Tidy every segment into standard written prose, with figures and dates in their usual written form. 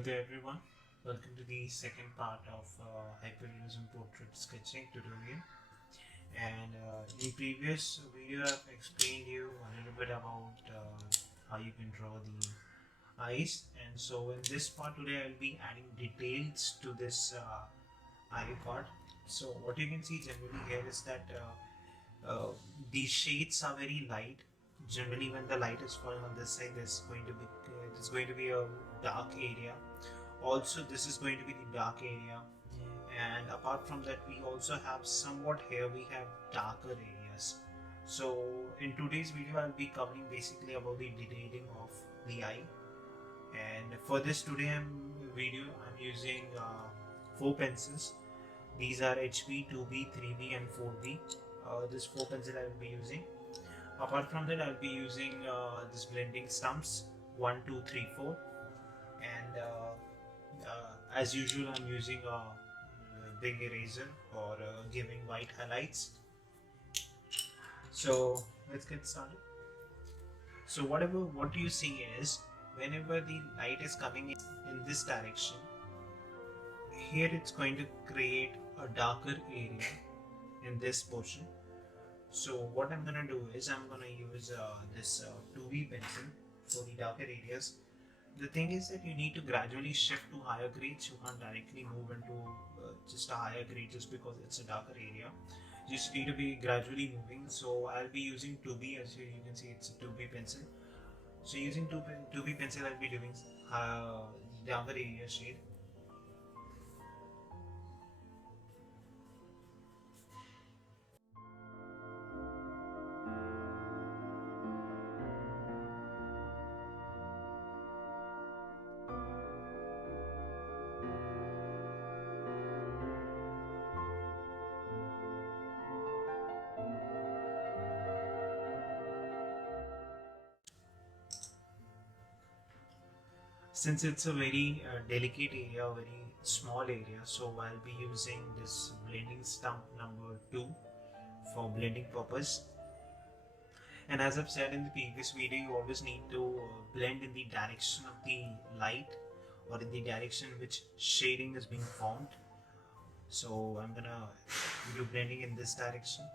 Hello there everyone, welcome to the second part of hyperrealism portrait sketching tutorial. And in previous video I've explained you a little bit about how you can draw the eyes, and so in this part today I'll be adding details to this eye part. So what you can see generally here is that these shades are very light. Generally when the light is falling on this side, there's going to be a dark area. Also this is going to be the dark area, and apart from that we also have somewhat here we have darker areas. So in today's video I'll be covering basically about the detailing of the eye, and for this today I'm using 4 pencils. These are HB, 2B, 3B and 4B. This 4 pencil I will be using. Apart from that, I'll be using this blending stumps 1, 2, 3, 4, and as usual, I'm using a big eraser for giving white highlights. So let's get started. So what you see is whenever the light is coming in this direction, here it's going to create a darker area in this portion. So what I'm gonna do is I'm gonna use this 2B pencil for the darker areas. The thing is that you need to gradually shift to higher grades. You can't directly move into just a higher grade just because it's a darker area. You just need to be gradually moving. So I'll be using 2B, as you can see it's a 2B pencil. So using 2B pencil I'll be doing the darker area shade. Since it's a very delicate area, very small area, so I'll be using this blending stump number 2 for blending purpose. And as I've said in the previous video, you always need to blend in the direction of the light, or in the direction which shading is being formed. So I'm gonna do blending in this direction.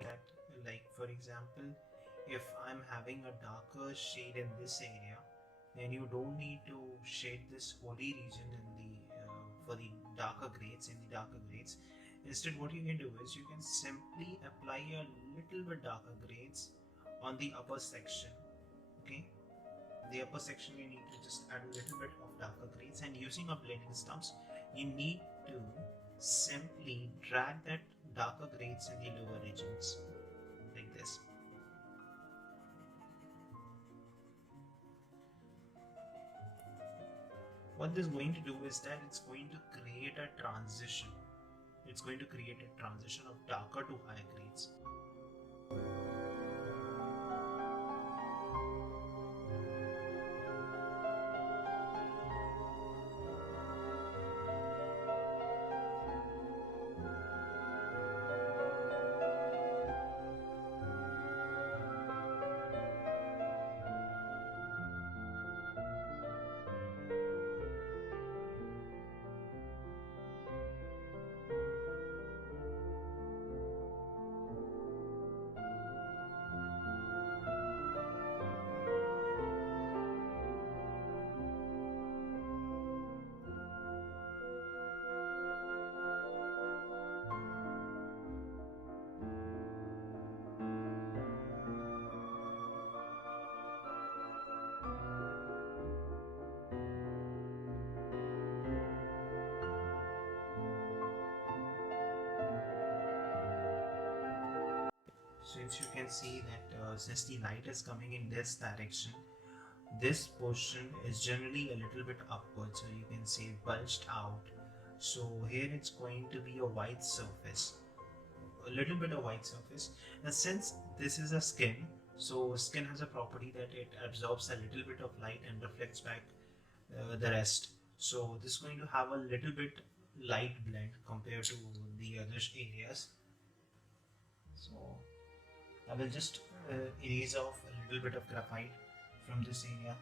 That, like for example, if I'm having a darker shade in this area, then you don't need to shade this holy region in the for the darker grades, Instead, what you can do is you can simply apply a little bit darker grades on the upper section. Okay, the upper section you need to just add a little bit of darker grades, and using a blending stumps you need to simply drag that darker grades in the lower regions like this. What this is going to do is that it's going to create a transition. It's going to create a transition of darker to higher grades. Since you can see that since the light is coming in this direction, this portion is generally a little bit upward, so you can say bulged out. So here it's going to be a white surface, a little bit of white surface. And since this is a skin, so skin has a property that it absorbs a little bit of light and reflects back the rest. So this is going to have a little bit light blend compared to the other areas. So I will just erase off a little bit of graphite from this area.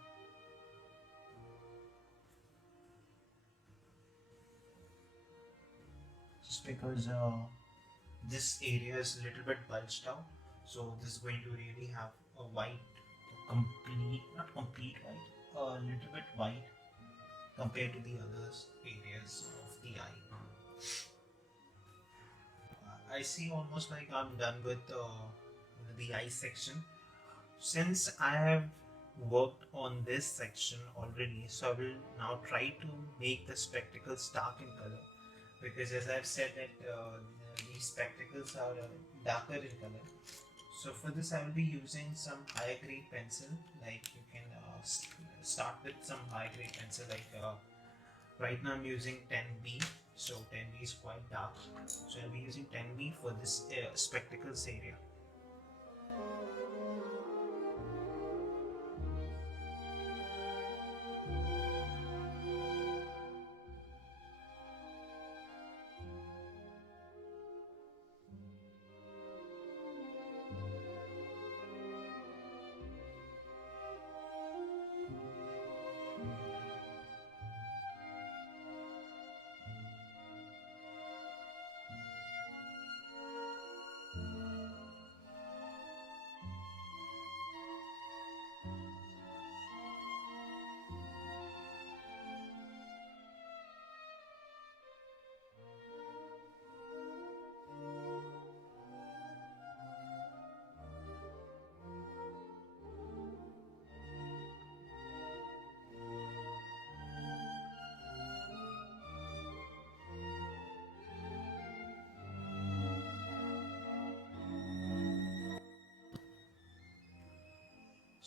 Just because this area is a little bit bulged out, so this is going to really have a white, complete, not complete white, a little bit white compared to the other areas of the eye. I see almost like I'm done with the eye section. Since I have worked on this section already, so I will now try to make the spectacles dark in color, because as I've said that these spectacles are darker in color. So for this I will be using some higher grade pencil, like you can start with some high grade pencil, like right now I'm using 10B, so 10B is quite dark, so I'll be using 10B for this spectacles area.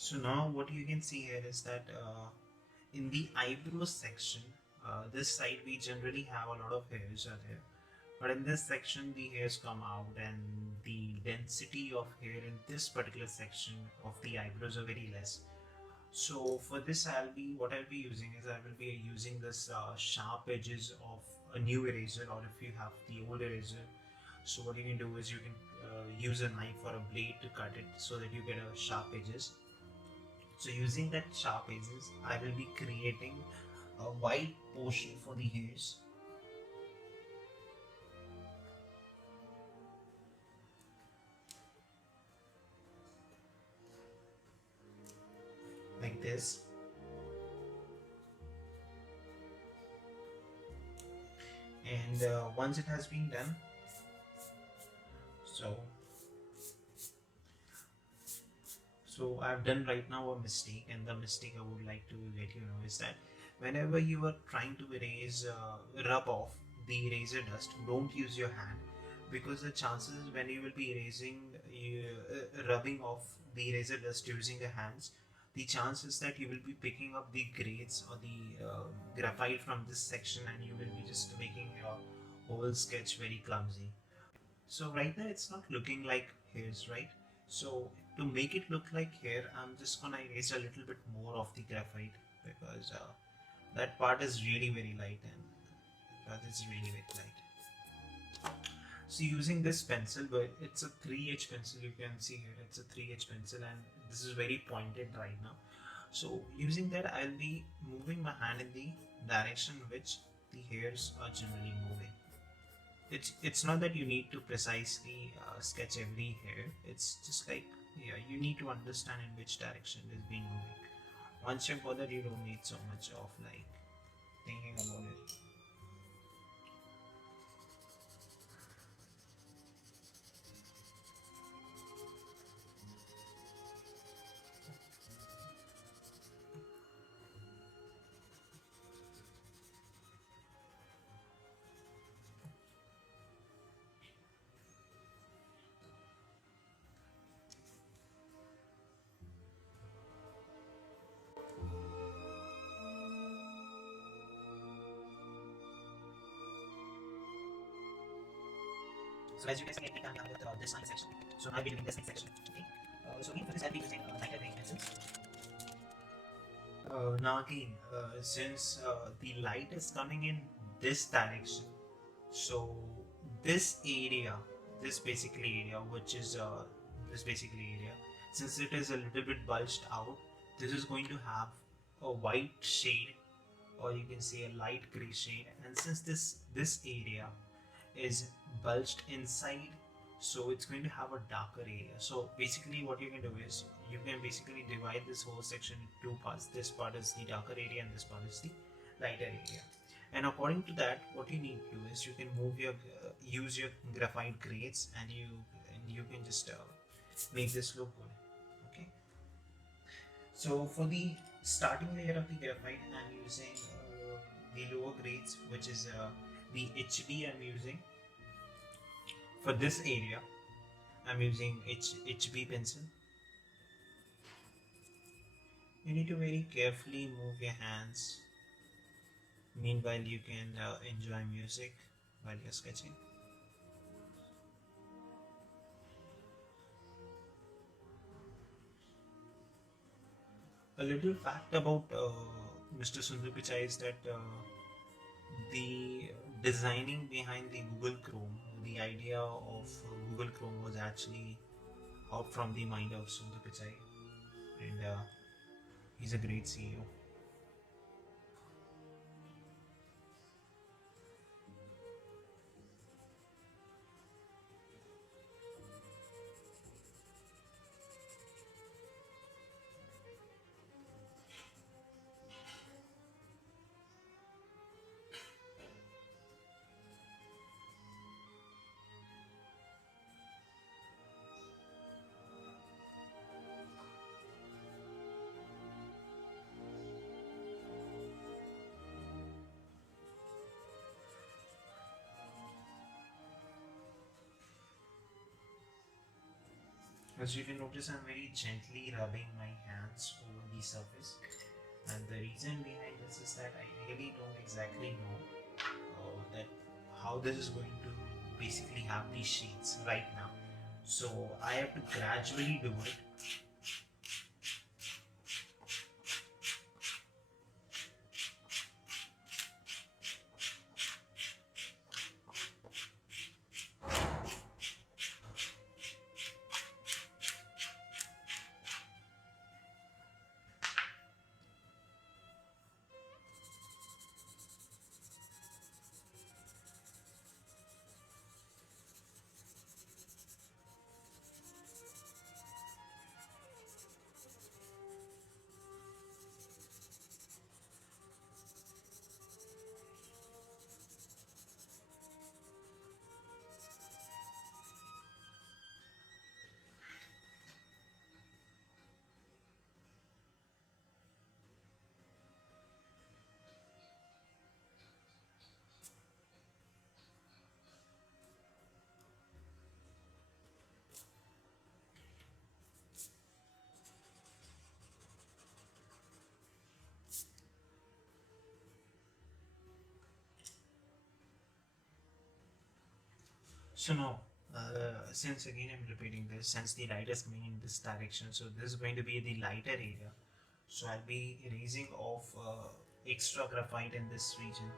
So now what you can see here is that in the eyebrows section, this side we generally have a lot of hairs are there, but in this section the hairs come out, and the density of hair in this particular section of the eyebrows are very less. So for this what I'll be using is I will be using this sharp edges of a new eraser, or if you have the old eraser, so what you can do is you can use a knife or a blade to cut it so that you get a sharp edges. So using that sharp edges, I will be creating a white portion for the hairs. Like this. And once it has been done, so I've done right now a mistake, and the mistake I would like to let you know is that whenever you are trying to erase, rub off the eraser dust, don't use your hand, because the chances when you will be rubbing off the eraser dust using the hands, the chances that you will be picking up the grades or the graphite from this section, and you will be just making your whole sketch very clumsy. So right now it's not looking like hairs, right? So to make it look like hair, I'm just gonna erase a little bit more of the graphite, because that part is really very light, and that is really very light. So using this pencil, but it's a 3H pencil, you can see here it's a 3H pencil, and this is very pointed right now. So using that, I'll be moving my hand in the direction which the hairs are generally moving. It's not that you need to precisely sketch every hair. It's just like, yeah, you need to understand in which direction it is being moving. Once you've got that, you don't need so much of like thinking about it. So as you can see, I've done with this line section. So I'll be doing this next section. Okay. So again for this, I'll be using lighter gray pencils. Now again, since the light is coming in this direction, so this area, this basically area, which is this basically area, since it is a little bit bulged out, this is going to have a white shade, or you can say a light gray shade. And since this area is bulged inside, so it's going to have a darker area. So basically what you can do is you can basically divide this whole section in two parts. This part is the darker area and this part is the lighter area, and according to that, what you need to do is you can move your use your graphite grades, and you can just make this look good. Okay, so for the starting layer of the graphite, I'm using the lower grades, which is the HB. I'm using for this area, I'm using HB pencil. You need to very carefully move your hands. Meanwhile, you can enjoy music while you're sketching. A little fact about Mr. Sundar Pichai is that the designing behind the Google Chrome, the idea of Google Chrome was actually out from the mind of Sundar Pichai, and he's a great CEO. As you can notice, I'm very gently rubbing my hands over the surface, and the reason behind this is that I really don't exactly know that how this is going to basically have these sheets right now. So I have to gradually do it. So no, since again I'm repeating this, since the light is coming in this direction, so this is going to be the lighter area. So I'll be erasing off extra graphite in this region.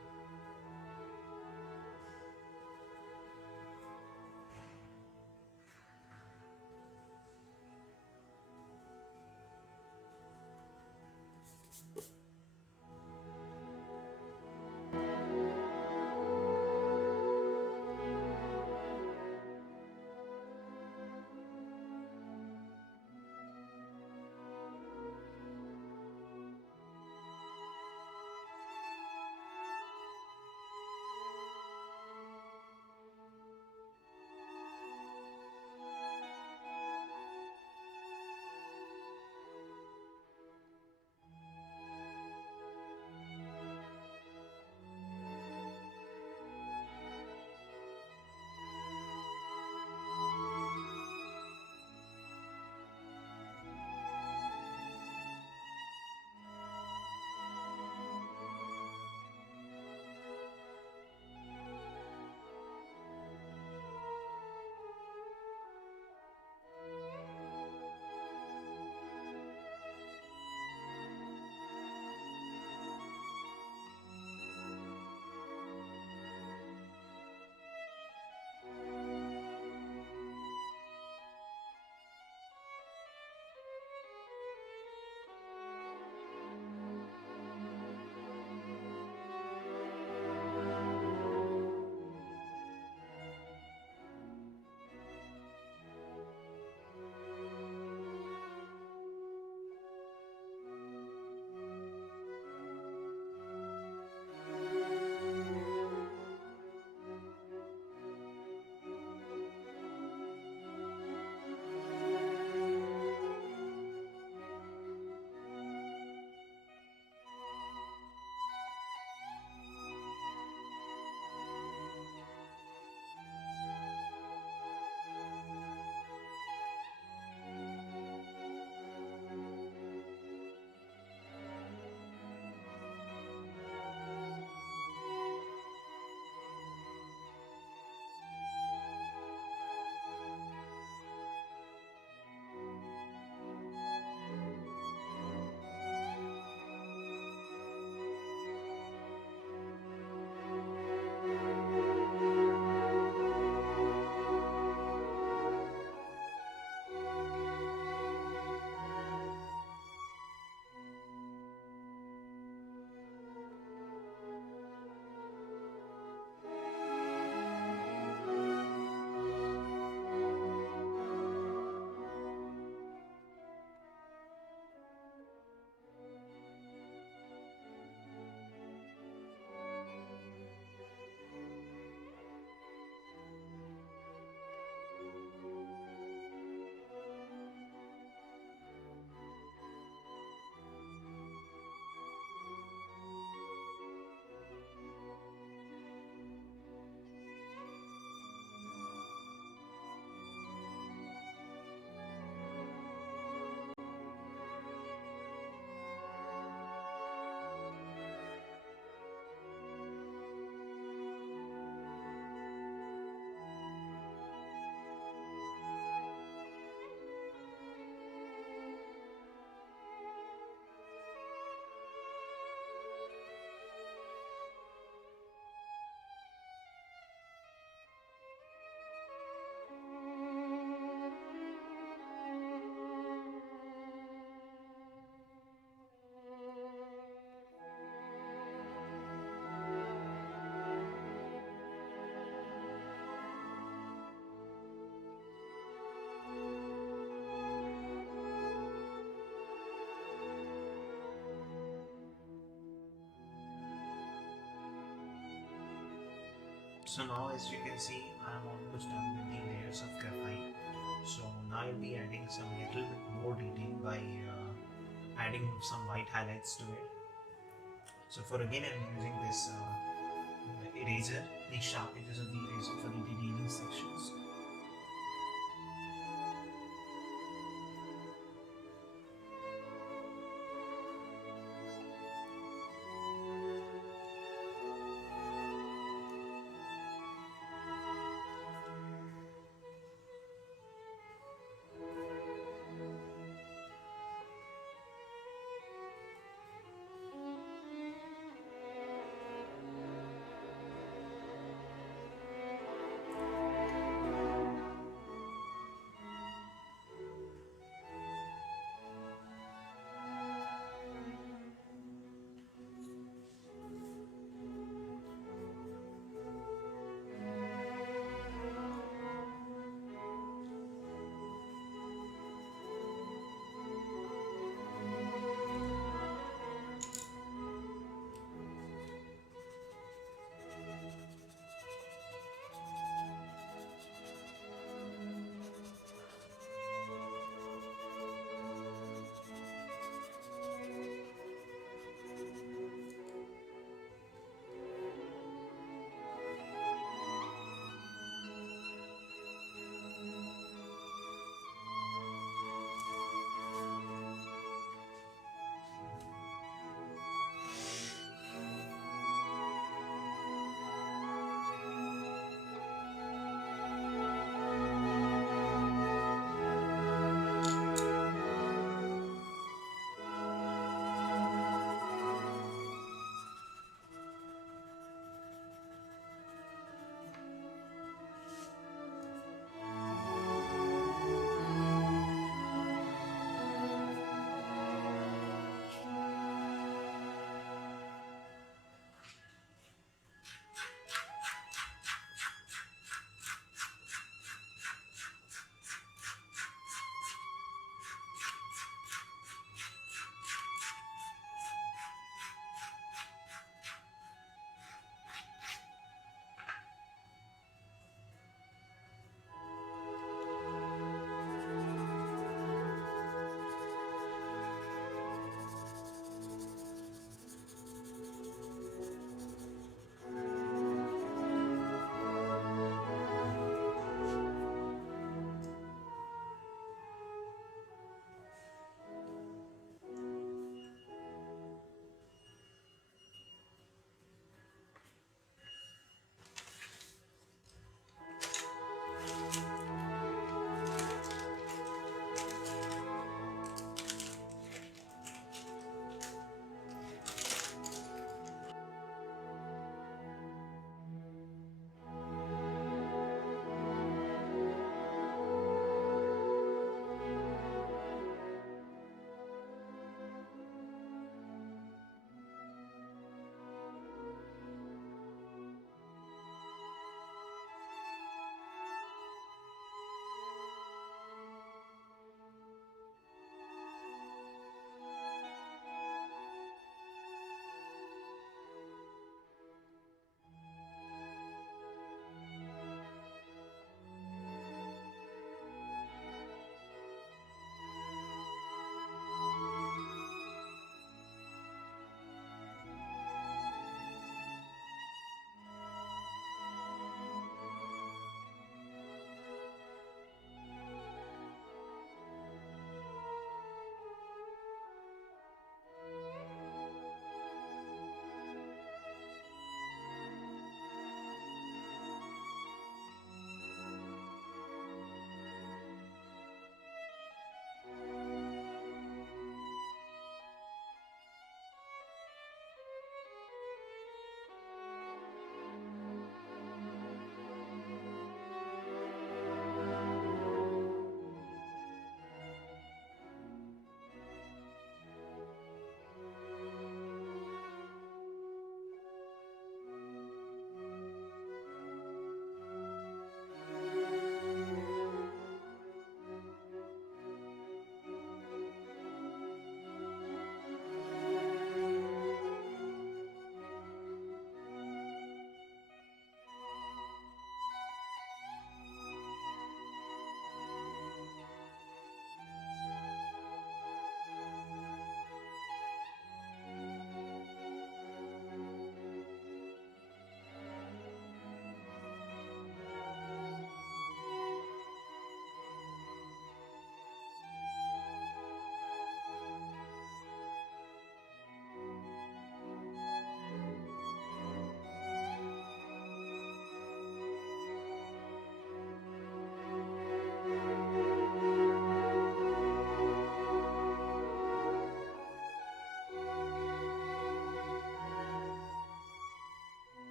So now as you can see, I'm almost done with the layers of graphite. So now I'll be adding some little bit more detail by adding some white highlights to it. So for again I'm using this eraser, the sharp edges of the eraser for the detailing sections.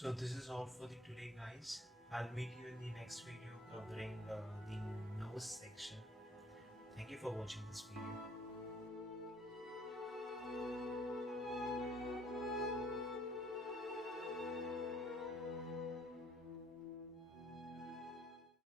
So this is all for the today, guys. I'll meet you in the next video covering the nose section. Thank you for watching this video.